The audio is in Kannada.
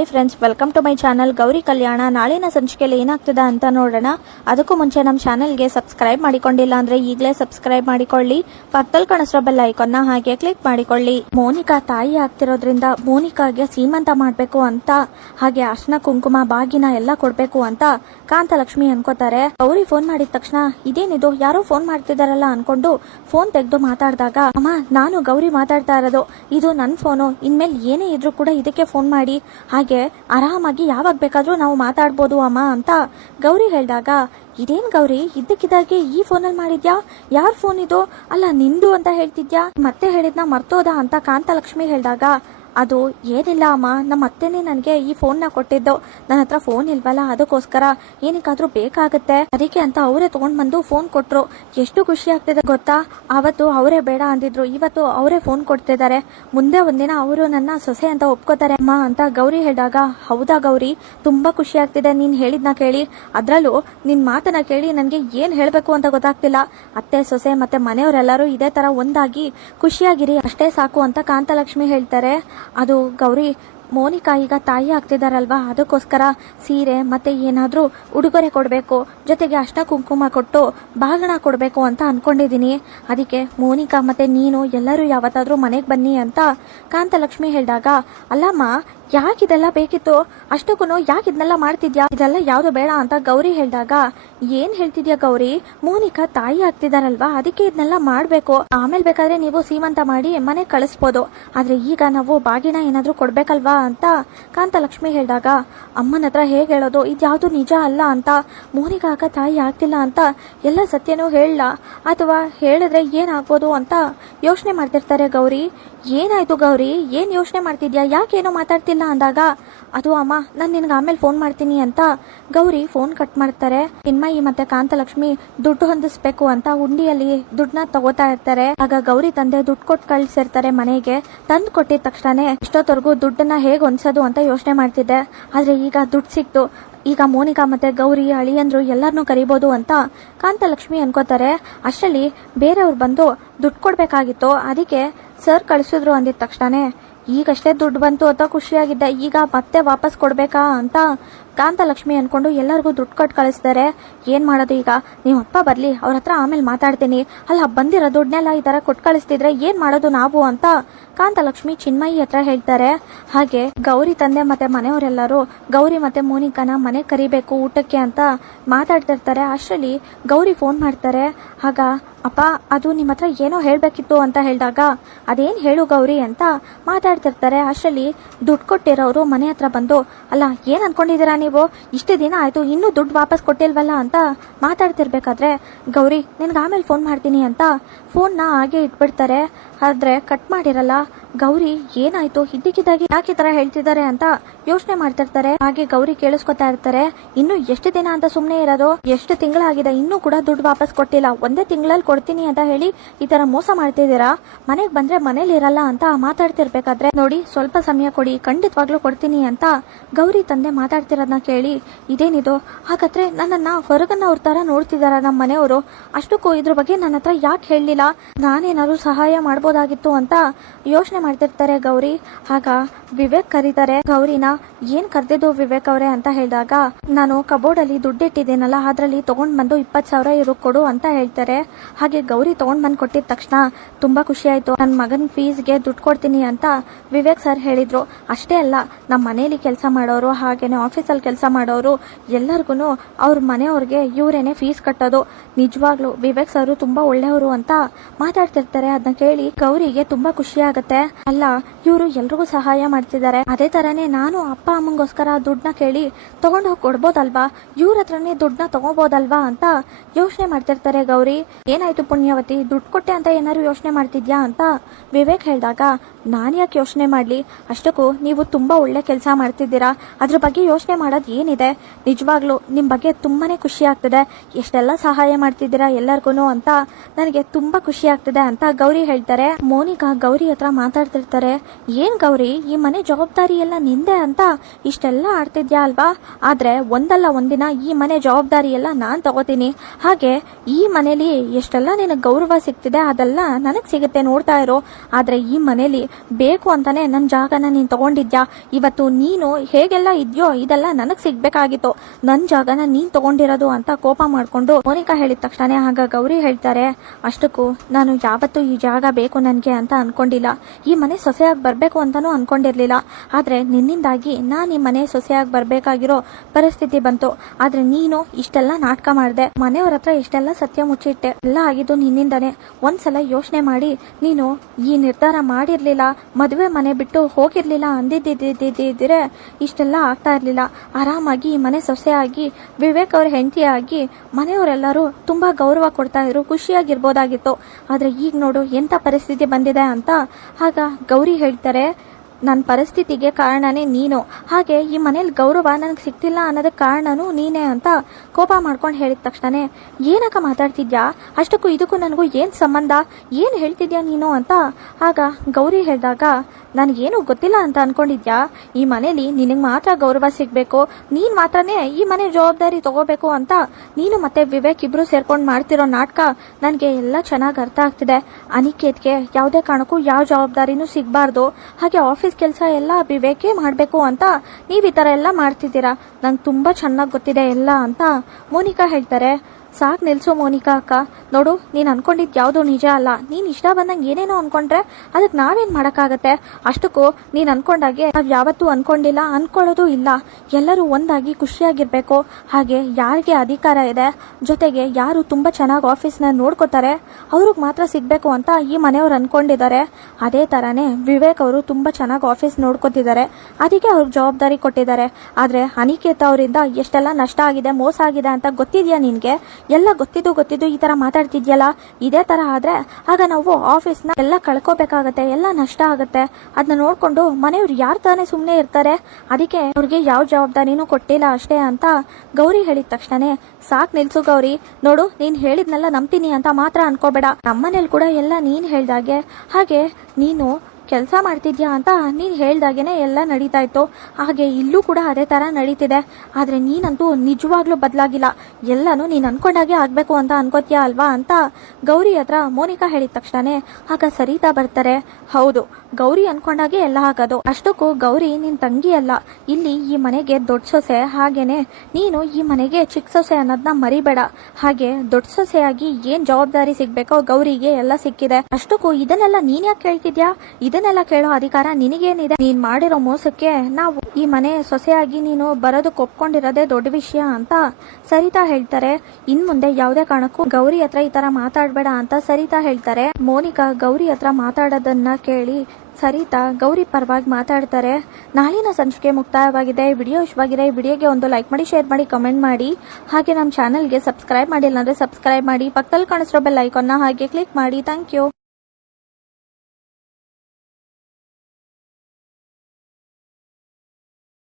Hi friends, welcome to my channel Gauri Kalyana. ನಾಳಿನ ಸಂಚಿಕೆಯಲ್ಲಿ ಏನಾಗ್ತದ ಅಂತ ನೋಡೋಣ. ಅದಕ್ಕೂ ಮುಂಚೆ ನಮ್ಮ ಚಾನಲ್ಗೆ ಸಬ್ಸ್ಕ್ರೈಬ್ ಮಾಡಿಕೊಂಡಿಲ್ಲ ಅಂದ್ರೆ ಈಗಲೇ ಸಬ್ಸ್ಕ್ರೈಬ್ ಮಾಡಿಕೊಳ್ಳಿ. ಪಕ್ಕದಲ್ಲಿ ಕಾಣಿಸ್ರೋ ಬೆಲ್ ಐಕಾನ್ನ ಹಾಗೆ ಕ್ಲಿಕ್ ಮಾಡಿಕೊಳ್ಳಿ. ಮೋನಿಕಾ ತಾಯಿ ಆಗ್ತಿರೋದ್ರಿಂದ ಮೋನಿಕಾಗೆ ಸೀಮಂತ ಮಾಡಬೇಕು ಅಂತ, ಹಾಗೆ ಅರ್ಶನ ಕುಂಕುಮ ಬಾಗಿನ ಎಲ್ಲ ಕೊಡ್ಬೇಕು ಅಂತ ಕಾಂತಲಕ್ಷ್ಮಿ ಅನ್ಕೋತಾರೆ. ಗೌರಿ ಫೋನ್ ಮಾಡಿದ ತಕ್ಷಣ ಇದೇನಿದು ಯಾರೋ ಫೋನ್ ಮಾಡ್ತಿದಾರಲ್ಲ ಅನ್ಕೊಂಡು ಫೋನ್ ತೆಗೆದು ಮಾತಾಡಿದಾಗ, ಅಮ್ಮ ನಾನು ಗೌರಿ ಮಾತಾಡ್ತಾ ಇರೋದು, ಇದು ನನ್ನ ಫೋನು, ಇನ್ಮೇಲೆ ಏನೇ ಇದ್ರೂ ಕೂಡ ಇದಕ್ಕೆ ಫೋನ್ ಮಾಡಿ, ಹಾಗೆ ಆರಾಮಾಗಿ ಯಾವಾಗ ಬೇಕಾದ್ರೂ ನಾವು ಮಾತಾಡ್ಬೋದು ಅಮ್ಮ ಅಂತ ಗೌರಿ ಹೇಳಿದಾಗ, ಇದೇನ್ ಗೌರಿ ಇದ್ದಕ್ಕಿದ್ದಾಗೆ ಈ ಫೋನಲ್ಲಿ ಮಾಡಿದ್ಯಾ, ಯಾರ್ ಫೋನ್ ಇದು, ಅಲ್ಲ ನಿಂದು ಅಂತ ಹೇಳ್ತಿದ್ಯಾ, ಮತ್ತೆ ಹೇಳಿದ್ನ ಮರ್ತೋದ ಅಂತ ಕಾಂತಲಕ್ಷ್ಮಿ ಹೇಳಿದಾಗ, ಅದು ಏನಿಲ್ಲ ಅಮ್ಮ, ನಮ್ಮ ಅತ್ತೆನೇ ನನಗೆ ಈ ಫೋನ್ನ ಕೊಟ್ಟಿದ್ದು, ನನ್ನ ಹತ್ರ ಫೋನ್ ಇಲ್ವಲ್ಲ ಅದಕ್ಕೋಸ್ಕರ ಏನಕ್ಕಾದ್ರೂ ಬೇಕಾಗುತ್ತೆ ಅದಕ್ಕೆ ಅಂತ ಅವರೇ ತಗೊಂಡ್ ಬಂದು ಫೋನ್ ಕೊಟ್ರು. ಎಷ್ಟು ಖುಷಿ ಆಗ್ತಿದೆ ಗೊತ್ತಾ, ಅವತ್ತು ಅವರೇ ಬೇಡ ಅಂದಿದ್ರು, ಇವತ್ತು ಅವರೇ ಫೋನ್ ಕೊಡ್ತಿದ್ದಾರೆ, ಮುಂದೆ ಒಂದಿನ ಅವರು ನನ್ನ ಸೊಸೆ ಅಂತ ಒಪ್ಕೋತಾರೆ ಅಮ್ಮ ಅಂತ ಗೌರಿ ಹೇಳಿದಾಗ, ಹೌದಾ ಗೌರಿ ತುಂಬಾ ಖುಷಿ ಆಗ್ತಿದೆ ನೀನ್ ಹೇಳಿದ್ನ ಕೇಳಿ, ಅದ್ರಲ್ಲೂ ನಿನ್ ಮಾತನ್ನ ಕೇಳಿ ನನ್ಗೆ ಏನ್ ಹೇಳ್ಬೇಕು ಅಂತ ಗೊತ್ತಾಗ್ತಿಲ್ಲ. ಅತ್ತೆ ಸೊಸೆ ಮತ್ತೆ ಮನೆಯವರೆಲ್ಲರೂ ಇದೇ ತರ ಒಂದಾಗಿ ಖುಷಿಯಾಗಿರಿ ಅಷ್ಟೇ ಸಾಕು ಅಂತ ಕಾಂತಲಕ್ಷ್ಮಿ ಹೇಳ್ತಾರೆ. ಅದು ಗೌರಿ ಮೋನಿಕಾ ಈಗ ತಾಯಿ ಆಗ್ತಿದಾರಲ್ವಾ, ಅದಕ್ಕೋಸ್ಕರ ಸೀರೆ ಮತ್ತೆ ಏನಾದ್ರೂ ಉಡುಗೊರೆ ಕೊಡಬೇಕು, ಜೊತೆಗೆ ಅರ್ಶನ ಕುಂಕುಮ ಕೊಟ್ಟು ಬಾಗಣ ಕೊಡಬೇಕು ಅಂತ ಅನ್ಕೊಂಡಿದೀನಿ. ಅದಕ್ಕೆ ಮೋನಿಕಾ ಮತ್ತೆ ನೀನು ಎಲ್ಲರೂ ಯಾವತ್ತಾದ್ರೂ ಮನೆಗೆ ಬನ್ನಿ ಅಂತ ಕಾಂತಲಕ್ಷ್ಮಿ ಹೇಳಿದಾಗ, ಅಲ್ಲಮ್ಮ ಯಾಕಿದೆಲ್ಲ ಬೇಕಿತ್ತು, ಅಷ್ಟಕ್ಕೂ ಯಾಕಿದ್ನೆಲ್ಲ ಮಾಡ್ತಿದ್ಯಾ, ಇದೆಲ್ಲ ಯಾವ್ದು ಬೇಡ ಅಂತ ಗೌರಿ ಹೇಳಿದಾಗ, ಏನ್ ಹೇಳ್ತಿದ್ಯಾ ಗೌರಿ, ಮೋನಿಕಾ ತಾಯಿ ಆಗ್ತಿದಾರಲ್ವಾ ಅದಕ್ಕೆ ಇದನ್ನೆಲ್ಲ ಮಾಡ್ಬೇಕು, ಆಮೇಲೆ ಬೇಕಾದ್ರೆ ನೀವು ಸೀಮಂತ ಮಾಡಿ ಮನೆ ಕಳಿಸ್ಬೋದು, ಆದ್ರೆ ಈಗ ನಾವು ಬಾಗಿನ ಏನಾದ್ರೂ ಕೊಡ್ಬೇಕಲ್ವಾ ಅಂತ ಕಾಂತಲಕ್ಷ್ಮಿ ಹೇಳಿದಾಗ, ಅಮ್ಮನ ಹತ್ರ ಹೇಗೆ ಹೇಳೋದು, ಇದ್ಯಾವುದು ನಿಜ ಅಲ್ಲ ಅಂತ, ಮೋನಿಕಾ ಅಕ್ಕ ತಾಯಿ ಆಗ್ತಿಲ್ಲ ಅಂತ ಎಲ್ಲ ಸತ್ಯನೂ ಹೇಳಲ್ಲ, ಅಥವಾ ಹೇಳಿದ್ರೆ ಏನಾಗ್ಬೋದು ಅಂತ ಯೋಚನೆ ಮಾಡ್ತಿರ್ತಾರೆ ಗೌರಿ. ಏನಾಯ್ತು ಗೌರಿ, ಏನ್ ಯೋಚನೆ ಮಾಡ್ತಿದ್ಯಾ, ಯಾಕೇನೋ ಮಾತಾಡ್ತಿಲ್ಲ ಅಂದಾಗ, ಅದು ಅಮ್ಮ ನಾನು ನಿನ್ಗೆ ಆಮೇಲೆ ಫೋನ್ ಮಾಡ್ತೀನಿ ಅಂತ ಗೌರಿ ಫೋನ್ ಕಟ್ ಮಾಡ್ತಾರೆ. ಚಿನ್ಮಯಿ ಮತ್ತೆ ಕಾಂತಲಕ್ಷ್ಮಿ ದುಡ್ಡು ಹೊಂದಿಸ್ಬೇಕು ಅಂತ ಉಂಡಿಯಲ್ಲಿ ದುಡ್ಡನ್ನ ತಗೋತಾ ಇರ್ತಾರೆ. ಆಗ ಗೌರಿ ತಂದೆ ದುಡ್ಡು ಕೊಟ್ಟು ಕಳ್ಸಿರ್ತಾರೆ ಮನೆಗೆ. ತಂದು ಕೊಟ್ಟಿದ ತಕ್ಷಣ ಇಷ್ಟೊತ್ತವರೆಗೂ ದುಡ್ಡನ್ನ ಹೇಗೆ ಹೊಂದಿಸೋದು ಅಂತ ಯೋಚನೆ ಮಾಡ್ತಿದ್ದೆ, ಆದ್ರೆ ಈಗ ದುಡ್ಡು ಸಿಕ್ತು, ಈಗ ಮೋನಿಕಾ ಮತ್ತೆ ಗೌರಿ ಅಳಿಯಂದ್ರು ಎಲ್ಲರನ್ನೂ ಕರಿಬೋದು ಅಂತ ಕಾಂತಲಕ್ಷ್ಮಿ ಅನ್ಕೋತಾರೆ. ಅಷ್ಟರಲ್ಲಿ ಬೇರೆಯವ್ರು ಬಂದು ದುಡ್ಡು ಕೊಡ್ಬೇಕಾಗಿತ್ತು, ಅದಕ್ಕೆ ಸರ್ ಕಳಿಸಿದ್ರು ಅಂದಿದ ತಕ್ಷಣ ಈಗಷ್ಟೇ ದುಡ್ಡು ಬಂತು ಅಂತ ಖುಷಿಯಾಗಿದ್ದೆ, ಈಗ ಮತ್ತೆ ವಾಪಸ್ ಕೊಡ್ಬೇಕಾ ಅಂತ ಕಾಂತಲಕ್ಷ್ಮಿ ಅನ್ಕೊಂಡು ಎಲ್ಲರಿಗೂ ದುಡ್ಡು ಕೊಟ್ಟು ಕಳಿಸ್ತಾರೆ. ಏನ್ ಮಾಡೋದು ಈಗ, ನೀವು ಅಪ್ಪ ಬರ್ಲಿ ಅವ್ರ ಹತ್ರ ಆಮೇಲೆ ಮಾತಾಡ್ತೀನಿ, ಅಲ್ಲ ಬಂದಿರೋ ದುಡ್ಡನ್ನೆಲ್ಲ ಈ ತರ ಕೊಟ್ಟು ಕಳಿಸ್ತಿದ್ರೆ ಏನ್ ಮಾಡೋದು ನಾವು ಅಂತ ಕಾಂತಲಕ್ಷ್ಮಿ ಚಿನ್ಮಯಿ ಹತ್ರ ಹೇಳ್ತಾರೆ. ಹಾಗೆ ಗೌರಿ ತಂದೆ ಮತ್ತೆ ಮನೆಯವರೆಲ್ಲರೂ ಗೌರಿ ಮತ್ತೆ ಮೋನಿಕಾನ ಮನೆ ಕರಿಬೇಕು ಊಟಕ್ಕೆ ಅಂತ ಮಾತಾಡ್ತಿರ್ತಾರೆ. ಅಷ್ಟರಲ್ಲಿ ಗೌರಿ ಫೋನ್ ಮಾಡ್ತಾರೆ. ಆಗ ಅಪ್ಪ ಅದು ನಿಮ್ಮ ಹತ್ರ ಏನೋ ಹೇಳ್ಬೇಕಿತ್ತು ಅಂತ ಹೇಳಿದಾಗ, ಅದೇನ್ ಹೇಳು ಗೌರಿ ಅಂತ ಮಾತಾಡ್ತಿರ್ತಾರೆ. ಅಷ್ಟರಲ್ಲಿ ದುಡ್ಡು ಕೊಟ್ಟಿರೋರು ಮನೆ ಹತ್ರ ಬಂದು, ಅಲ್ಲ ಏನ್ ಅನ್ಕೊಂಡಿದ್ದೀರಾ ನೀವು, ಇಷ್ಟು ದಿನ ಆಯ್ತು ಇನ್ನೂ ದುಡ್ಡು ವಾಪಸ್ ಕೊಟ್ಟಿಲ್ವಲ್ಲ ಅಂತ ಮಾತಾಡ್ತಿರ್ಬೇಕಾದ್ರೆ, ಗೌರಿ ನಿನ್ಗೆ ಆಮೇಲೆ ಫೋನ್ ಮಾಡ್ತೀನಿ ಅಂತ ಫೋನ್ನ ಹಾಗೆ ಇಟ್ಬಿಡ್ತಾರೆ. ಆದ್ರೆ ಕಟ್ ಮಾಡಿರಲ್ಲ. ಗೌರಿ ಏನಾಯ್ತು, ಇದ್ದಕ್ಕಿದ್ದಾಗಿ ಯಾಕೆ ಈ ತರ ಹೇಳ್ತಿದ್ದಾರೆ ಅಂತ ಯೋಚನೆ ಮಾಡ್ತಿರ್ತಾರೆ. ಹಾಗೆ ಗೌರಿ ಕೇಳಿಸ್ಕೊತಾ ಇರ್ತಾರೆ, ಇನ್ನು ಎಷ್ಟು ದಿನ ಅಂತ ಸುಮ್ನೆ ಇರೋದು, ಎಷ್ಟು ತಿಂಗಳಾಗಿದೆ ಇನ್ನೂ ಕೂಡ ದುಡ್ಡು ವಾಪಸ್ ಕೊಟ್ಟಿಲ್ಲ, ಒಂದೇ ತಿಂಗಳಲ್ಲಿ ಕೊಡ್ತೀನಿ ಅಂತ ಹೇಳಿ ಈ ತರ ಮೋಸ ಮಾಡ್ತಿದ್ದೀರಾ, ಮನೆಗ್ ಬಂದ್ರೆ ಮನೇಲಿ ಇರಲ್ಲ ಅಂತ ಮಾತಾಡ್ತಿರ್ಬೇಕಾದ್ರೆ, ನೋಡಿ ಸ್ವಲ್ಪ ಸಮಯ ಕೊಡಿ ಖಂಡಿತವಾಗ್ಲೂ ಕೊಡ್ತೀನಿ ಅಂತ ಗೌರಿ ತಂದೆ ಮಾತಾಡ್ತಿರೋದನ್ನ ಕೇಳಿ, ಇದೇನಿದು, ಹಾಗಾದ್ರೆ ನನ್ನನ್ನ ಹೊರಗನ್ನ ಅವ್ರ ತರ ನೋಡ್ತಿದಾರ ನಮ್ಮ ಮನೆಯವರು, ಅಷ್ಟಕ್ಕೂ ಇದ್ರ ಬಗ್ಗೆ ನನ್ನ ಹತ್ರ ಯಾಕೆ ಹೇಳಲಿಲ್ಲ, ನಾನೇನಾದ್ರು ಸಹಾಯ ಮಾಡ್ಬೋದಾಗಿತ್ತು ಅಂತ ಯೋಚನೆ ಮಾಡ್ತಿರ್ತಾರೆ ಗೌರಿ. ಆಗ ವಿವೇಕ್ ಕರೀತಾರೆ ಗೌರಿನ. ಏನ್ ಕರ್ದಿದ್ದು ವಿವೇಕ್ ಅವ್ರೆ ಅಂತ ಹೇಳಿದಾಗ, ನಾನು ಕಬೋರ್ಡ್ ಅಲ್ಲಿ ದುಡ್ಡಿಟ್ಟಿದ್ದೀನಲ್ಲ ಅದ್ರಲ್ಲಿ ತಗೊಂಡ್ ಬಂದು 20,000 ಇರು ಕೊಡು ಅಂತ ಹೇಳ್ತಾರೆ. ಹಾಗೆ ಗೌರಿ ತಗೊಂಡ್ ಬಂದ್ ಕೊಟ್ಟಿದ ತಕ್ಷಣ ತುಂಬಾ ಖುಷಿ ಆಯ್ತು, ನನ್ನ ಮಗನ್ ಫೀಸ್ಗೆ ದುಡ್ಡು ಕೊಡ್ತೀನಿ ಅಂತ ವಿವೇಕ್ ಸರ್ ಹೇಳಿದ್ರು. ಅಷ್ಟೇ ಅಲ್ಲ, ನಮ್ಮ ಮನೇಲಿ ಕೆಲಸ ಮಾಡೋರು ಹಾಗೇನೆ ಆಫೀಸಲ್ಲಿ ಕೆಲಸ ಮಾಡೋರು ಎಲ್ಲರಿಗೂ ಅವ್ರ ಮನೆಯವ್ರಿಗೆ ಇವರೇನೆ ಫೀಸ್ ಕಟ್ಟೋದು. ನಿಜವಾಗ್ಲು ವಿವೇಕ್ ಸರ್ ತುಂಬಾ ಒಳ್ಳೆಯವರು ಅಂತ ಮಾತಾಡ್ತಿರ್ತಾರೆ. ಅದನ್ನ ಕೇಳಿ ಗೌರಿಗೆ ತುಂಬಾ ಖುಷಿ ಆಗುತ್ತೆ. ಅಲ್ಲ ಇವರು ಎಲ್ರಿಗೂ ಸಹಾಯ ಮಾಡ್ತಿದ್ದಾರೆ, ಅದೇ ತರನೇ ನಾನು ಅಪ್ಪ ಅಮ್ಮಂಗೋಸ್ಕರ ದುಡ್ಡನ್ನ ಕೇಳಿ ತಗೊಂಡ್ ಹೋಗಿ ಕೊಡ್ಬೋದಲ್ವಾ, ಇವ್ರ ಹತ್ರನೇ ದುಡ್ಡನ್ನ ತಗೋಬೋದಲ್ವಾ ಅಂತ ಯೋಚನೆ ಮಾಡ್ತಿರ್ತಾರೆ ಗೌರಿ. ಏನಾಯ್ತು ಪುಣ್ಯವತಿ, ದುಡ್ಡು ಕೊಟ್ಟೆ ಅಂತ ಏನಾದ್ರು ಯೋಚನೆ ಮಾಡ್ತಿದ್ಯಾ ಅಂತ ವಿವೇಕ್ ಹೇಳಿದಾಗ, ನಾನ್ ಯಾಕೆ ಯೋಚನೆ ಮಾಡ್ಲಿ, ಅಷ್ಟಕ್ಕೂ ನೀವು ತುಂಬಾ ಒಳ್ಳೆ ಕೆಲಸ ಮಾಡ್ತಿದ್ದೀರಾ, ಅದ್ರ ಬಗ್ಗೆ ಯೋಚನೆ ಮಾಡೋದು ಏನಿದೆ, ನಿಜವಾಗ್ಲು ನಿಮ್ ಬಗ್ಗೆ ತುಂಬಾನೇ ಖುಷಿ ಆಗ್ತದೆ, ಎಷ್ಟೆಲ್ಲ ಸಹಾಯ ಮಾಡ್ತಿದ್ದೀರಾ ಎಲ್ಲರಿಗೂ ಅಂತ ನನಗೆ ತುಂಬಾ ಖುಷಿ ಆಗ್ತದೆ ಅಂತ ಗೌರಿ ಹೇಳ್ತಾರೆ. ಮೋನಿಕಾ ಗೌರಿ ಹತ್ರ ಮಾತಾಡ್ತಿರ್ತಾರೆ, ಏನ್ ಗೌರಿ ಈ ಮನೆ ಜವಾಬ್ದಾರಿ ಎಲ್ಲ ನಿಂದೆ ಅಂತ ಇಷ್ಟೆಲ್ಲ ಆಡ್ತಿದ್ಯಾ ಅಲ್ವಾ, ಆದ್ರೆ ಒಂದಲ್ಲ ಒಂದಿನ ಈ ಮನೆ ಜವಾಬ್ದಾರಿ ಎಲ್ಲ ನಾನ್ ತಗೋತೀನಿ, ಹಾಗೆ ಈ ಮನೇಲಿ ಎಷ್ಟೆಲ್ಲ ನಿನಗೆ ಗೌರವ ಸಿಗ್ತಿದೆ ಅದೆಲ್ಲ ನನಗ್ ಸಿಗುತ್ತೆ ನೋಡ್ತಾ ಇರೋ, ಆದ್ರೆ ಈ ಮನೇಲಿ ಬೇಕು ಅಂತಾನೆ ನನ್ನ ಜಾಗನ ನೀನು ತಗೊಂಡಿದ್ಯಾ? ಇವತ್ತು ನೀನು ಹೇಗೆಲ್ಲ ಇದೆಯೋ ಇದೆಲ್ಲ ನನಗೆ ಸಿಗ್ಬೇಕಾಗಿತ್ತು, ನನ್ನ ಜಾಗನ ನೀನ್ ತಗೊಂಡಿರೋದು ಅಂತ ಕೋಪ ಮಾಡ್ಕೊಂಡು ಮೋನಿಕಾ ಹೇಳಿದ ತಕ್ಷಣ ಆಗ ಗೌರಿ ಹೇಳ್ತಾರೆ, ಅಷ್ಟಕ್ಕೂ ನಾನು ಯಾವತ್ತೂ ಈ ಜಾಗ ಬೇಕು ನನಗೆ ಅಂತ ಅನ್ಕೊಂಡಿಲ್ಲ, ಈ ಮನೆ ಸೊಸೆಯಾಗಿ ಬರಬೇಕು ಅಂತಾನೂ ಅನ್ಕೊಂಡಿರ್ಲಿಲ್ಲ. ಆದ್ರೆ ನಿನ್ನಿಂದಾಗಿ ನಾನು ಈ ಮನೆ ಸೊಸೆಯಾಗಿ ಬರಬೇಕಾಗಿರೋ ಪರಿಸ್ಥಿತಿ ಬಂತು. ಆದ್ರೆ ನೀನು ಇಷ್ಟೆಲ್ಲ ನಾಟಕ ಮಾಡಿದೆ, ಮನೆಯವ್ರ ಹತ್ರ ಇಷ್ಟೆಲ್ಲ ಸತ್ಯ ಮುಚ್ಚಿಟ್ಟೆ, ಎಲ್ಲ ಆಗಿದ್ದು ನಿನ್ನಿಂದಾನೆ. ಒಂದ್ಸಲ ಯೋಚನೆ ಮಾಡಿ ನೀನು ಈ ನಿರ್ಧಾರ ಮಾಡಿರ್ಲಿಲ್ಲ, ಮದುವೆ ಮನೆ ಬಿಟ್ಟು ಹೋಗಿರ್ಲಿಲ್ಲ ಅಂದಿದ್ದಿದ್ರೆ ಇಷ್ಟೆಲ್ಲ ಆಗ್ತಾ ಇರ್ಲಿಲ್ಲ. ಆರಾಮಾಗಿ ಈ ಮನೆ ಸೊಸೆಯಾಗಿ ವಿವೇಕ್ ಅವ್ರ ಹೆಂಡತಿಯಾಗಿ ಮನೆಯವರೆಲ್ಲರೂ ತುಂಬಾ ಗೌರವ ಕೊಡ್ತಾ ಇದ್ರು, ಖುಷಿಯಾಗಿರ್ಬೋದಾಗಿತ್ತು. ಆದ್ರೆ ಈಗ ನೋಡು ಎಂತ ಪರಿಸ್ಥಿತಿ ಬಂದಿದೆ ಅಂತ. ಆಗ ಗೌರಿ ಹೇಳ್ತಾರೆ, ನನ್ನ ಪರಿಸ್ಥಿತಿಗೆ ಕಾರಣನೇ ನೀನು, ಹಾಗೆ ಈ ಮನೇಲಿ ಗೌರವ ನನಗೆ ಸಿಗ್ತಿಲ್ಲ ಅನ್ನೋದಕ್ಕೆ ಕಾರಣನೂ ನೀನೇ ಅಂತ ಕೋಪ ಮಾಡ್ಕೊಂಡು ಹೇಳಿದ ತಕ್ಷಣ ಏನಕ್ಕ ಮಾತಾಡ್ತಿದ್ಯಾ, ಅಷ್ಟಕ್ಕೂ ಇದಕ್ಕೂ ನನಗೂ ಏನು ಸಂಬಂಧ, ಏನು ಹೇಳ್ತಿದ್ಯಾ ನೀನು ಅಂತ. ಆಗ ಗೌರಿ ಹೇಳಿದಾಗ, ನನಗೇನು ಗೊತ್ತಿಲ್ಲ ಅಂತ ಅನ್ಕೊಂಡಿದ್ಯಾ, ಈ ಮನೇಲಿ ನಿನಗೆ ಮಾತ್ರ ಗೌರವ ಸಿಗಬೇಕು, ನೀನು ಮಾತ್ರನೇ ಈ ಮನೆ ಜವಾಬ್ದಾರಿ ತಗೋಬೇಕು ಅಂತ ನೀನು ಮತ್ತೆ ವಿವೇಕ್ ಇಬ್ರು ಸೇರ್ಕೊಂಡು ಮಾಡ್ತಿರೋ ನಾಟಕ ನನಗೆ ಎಲ್ಲ ಚೆನ್ನಾಗಿ ಅರ್ಥ ಆಗ್ತಿದೆ. ಅನಿಕೇತ್ಗೆ ಯಾವುದೇ ಕಾರಣಕ್ಕೂ ಯಾವ ಜವಾಬ್ದಾರಿನೂ ಸಿಗಬಾರ್ದು, ಹಾಗೆ ಆಫೀಸ್ ಕೆಲಸ ಎಲ್ಲ ವಿವೇಕೇ ಮಾಡಬೇಕು ಅಂತ ನೀವು ಈ ಥರ ಎಲ್ಲ ಮಾಡ್ತಿದ್ದೀರಾ, ನಂಗೆ ತುಂಬ ಚೆನ್ನಾಗಿ ಗೊತ್ತಿದೆ ಎಲ್ಲ ಅಂತ ಮೋನಿಕಾ ಹೇಳ್ತಾರೆ. ಸಾಕು ನಿಲ್ಸು ಮೋನಿಕಾ ಅಕ್ಕ, ನೋಡು ನೀನು ಅನ್ಕೊಂಡಿದ್ದು ಯಾವುದೂ ನಿಜ ಅಲ್ಲ, ನೀನು ಇಷ್ಟ ಬಂದಂಗೆ ಏನೇನೋ ಅನ್ಕೊಂಡ್ರೆ ಅದಕ್ಕೆ ನಾವೇನು ಮಾಡೋಕ್ಕಾಗತ್ತೆ. ಅಷ್ಟಕ್ಕೂ ನೀನು ಅನ್ಕೊಂಡಾಗೆ ನಾವು ಯಾವತ್ತೂ ಅನ್ಕೊಂಡಿಲ್ಲ, ಅನ್ಕೊಳ್ಳೋದು ಇಲ್ಲ. ಎಲ್ಲರೂ ಒಂದಾಗಿ ಖುಷಿಯಾಗಿರ್ಬೇಕು, ಹಾಗೆ ಯಾರಿಗೆ ಅಧಿಕಾರ ಇದೆ, ಜೊತೆಗೆ ಯಾರು ತುಂಬ ಚೆನ್ನಾಗಿ ಆಫೀಸ್ನ ನೋಡ್ಕೋತಾರೆ ಅವ್ರಿಗೆ ಮಾತ್ರ ಸಿಗಬೇಕು ಅಂತ ಈ ಮನೆಯವ್ರು ಅನ್ಕೊಂಡಿದ್ದಾರೆ. ಅದೇ ಥರನೇ ವಿವೇಕ್ ಅವರು ತುಂಬ ಚೆನ್ನಾಗಿ ಆಫೀಸ್ ನೋಡ್ಕೋತಿದ್ದಾರೆ, ಅದಕ್ಕೆ ಅವ್ರಿಗೆ ಜವಾಬ್ದಾರಿ ಕೊಟ್ಟಿದ್ದಾರೆ. ಆದರೆ ಅನಿಕೇತ್ ಅವರಿಂದ ಎಷ್ಟೆಲ್ಲ ನಷ್ಟ ಆಗಿದೆ, ಮೋಸ ಆಗಿದೆ ಅಂತ ಗೊತ್ತಿದೆಯಾ ನಿನಗೆ? ಎಲ್ಲ ಗೊತ್ತಿದ್ದು ಈ ತರ ಮಾತಾಡ್ತಿದ್ಯಲ್ಲ, ಇದೇ ತರ ಆದ್ರೆ ಆಗ ನಾವು ಆಫೀಸ್ನ ಎಲ್ಲ ಕಳ್ಕೋಬೇಕಾಗತ್ತೆ, ಎಲ್ಲ ನಷ್ಟ ಆಗುತ್ತೆ. ಅದನ್ನ ನೋಡ್ಕೊಂಡು ಮನೆಯವ್ರು ಯಾರು ತಾನೇ ಸುಮ್ಮನೆ ಇರ್ತಾರೆ, ಅದಕ್ಕೆ ಅವ್ರಿಗೆ ಯಾವ ಜವಾಬ್ದಾರಿನೂ ಕೊಟ್ಟಿಲ್ಲ ಅಷ್ಟೇ ಅಂತ ಗೌರಿ ಹೇಳಿದ ತಕ್ಷಣ ಸಾಕ್ ನಿಲ್ಸು ಗೌರಿ, ನೋಡು ನೀನ್ ಹೇಳಿದ್ನೆಲ್ಲ ನಂಬ್ತೀನಿ ಅಂತ ಮಾತ್ರ ಅನ್ಕೋಬೇಡ, ನಮ್ಮನೇಲಿ ಕೂಡ ಎಲ್ಲ ನೀನ್ ಹೇಳ್ದಾಗೆ ಹಾಗೆ ನೀನು ಕೆಲಸ ಮಾಡ್ತಿದ್ಯಾ ಅಂತ ನೀನು ಹೇಳ್ದಾಗೇನೆ ಎಲ್ಲ ನಡೀತಾ ಇತ್ತು, ಹಾಗೆ ಇಲ್ಲೂ ಕೂಡ ಅದೇ ಥರ ನಡೀತಿದೆ. ಆದರೆ ನೀನಂತೂ ನಿಜವಾಗ್ಲೂ ಬದಲಾಗಿಲ್ಲ, ಎಲ್ಲನೂ ನೀನು ಅನ್ಕೊಂಡಾಗೆ ಆಗಬೇಕು ಅಂತ ಅನ್ಕೋತೀಯಾ ಅಲ್ವಾ ಅಂತ ಗೌರಿ ಹತ್ರ ಮೋನಿಕಾ ಹೇಳಿದ ತಕ್ಷಣ ಆಗ ಸರಿತಾ ಬರ್ತಾರೆ. ಹೌದು, ಗೌರಿ ಅನ್ಕೊಂಡಾಗೆ ಎಲ್ಲ ಆಗೋದು. ಅಷ್ಟಕ್ಕೂ ಗೌರಿ ನಿನ್ ತಂಗಿ ಅಲ್ಲ, ಇಲ್ಲಿ ಈ ಮನೆಗೆ ದೊಡ್ಡ ಸೊಸೆ, ಹಾಗೇನೆ ನೀನು ಈ ಮನೆಗೆ ಚಿಕ್ಕ ಸೊಸೆ ಅನ್ನೋದನ್ನ ಮರಿಬೇಡ. ಹಾಗೆ ದೊಡ್ಡ ಸೊಸೆಯಾಗಿ ಏನ್ ಜವಾಬ್ದಾರಿ ಸಿಗ್ಬೇಕೋ ಗೌರಿಗೆ ಎಲ್ಲ ಸಿಕ್ಕಿದೆ. ಅಷ್ಟಕ್ಕೂ ಇದನ್ನೆಲ್ಲ ನೀನ್ ಯಾಕೆ ಕೇಳ್ತಿದ್ಯಾ? ಇದನ್ನೆಲ್ಲ ಕೇಳೋ ಅಧಿಕಾರ ನಿನಗೇನಿದೆ? ನೀನ್ ಮಾಡಿರೋ ಮೋಸಕ್ಕೆ ನಾವು ಈ ಮನೆ ಸೊಸೆಯಾಗಿ ನೀನು ಬರೋದಕ್ಕೆ ಒಪ್ಕೊಂಡಿರೋದೇ ದೊಡ್ಡ ವಿಷಯ ಅಂತ ಸರಿತಾ ಹೇಳ್ತಾರೆ. ಇನ್ ಮುಂದೆ ಯಾವುದೇ ಕಾರಣಕ್ಕೂ ಗೌರಿ ಹತ್ರ ಈ ತರ ಮಾತಾಡ್ಬೇಡ ಅಂತ ಸರಿತಾ ಹೇಳ್ತಾರೆ. ಮೋನಿಕಾ ಗೌರಿ ಹತ್ರ ಮಾತಾಡೋದನ್ನ ಕೇಳಿ ಸರಿತಾ ಗೌರಿ ಪರವಾಗಿ ಮಾತಾಡ್ತಾರೆ. ನಾಳಿನ ಸಂಚಿಕೆ ಮುಕ್ತಾಯವಾಗಿದೆ. ವಿಡಿಯೋ ಇಷ್ಟವಾಗಿದೆ, ವಿಡಿಯೋಗೆ ಒಂದು ಲೈಕ್ ಮಾಡಿ, ಶೇರ್ ಮಾಡಿ, ಕಮೆಂಟ್ ಮಾಡಿ. ಹಾಗೆ ನಮ್ಮ ಚಾನಲ್ಗೆ ಸಬ್ಸ್ಕ್ರೈಬ್ ಮಾಡಿಲ್ಲ ಅಂದ್ರೆ ಸಬ್ಸ್ಕ್ರೈಬ್ ಮಾಡಿ, ಪಕ್ಕದಲ್ಲಿ ಕಾಣಿಸ್ರೋ ಬೆಲ್ ಐಕಾನ್ನ ಹಾಗೆ ಕ್ಲಿಕ್ ಮಾಡಿ. Thank you.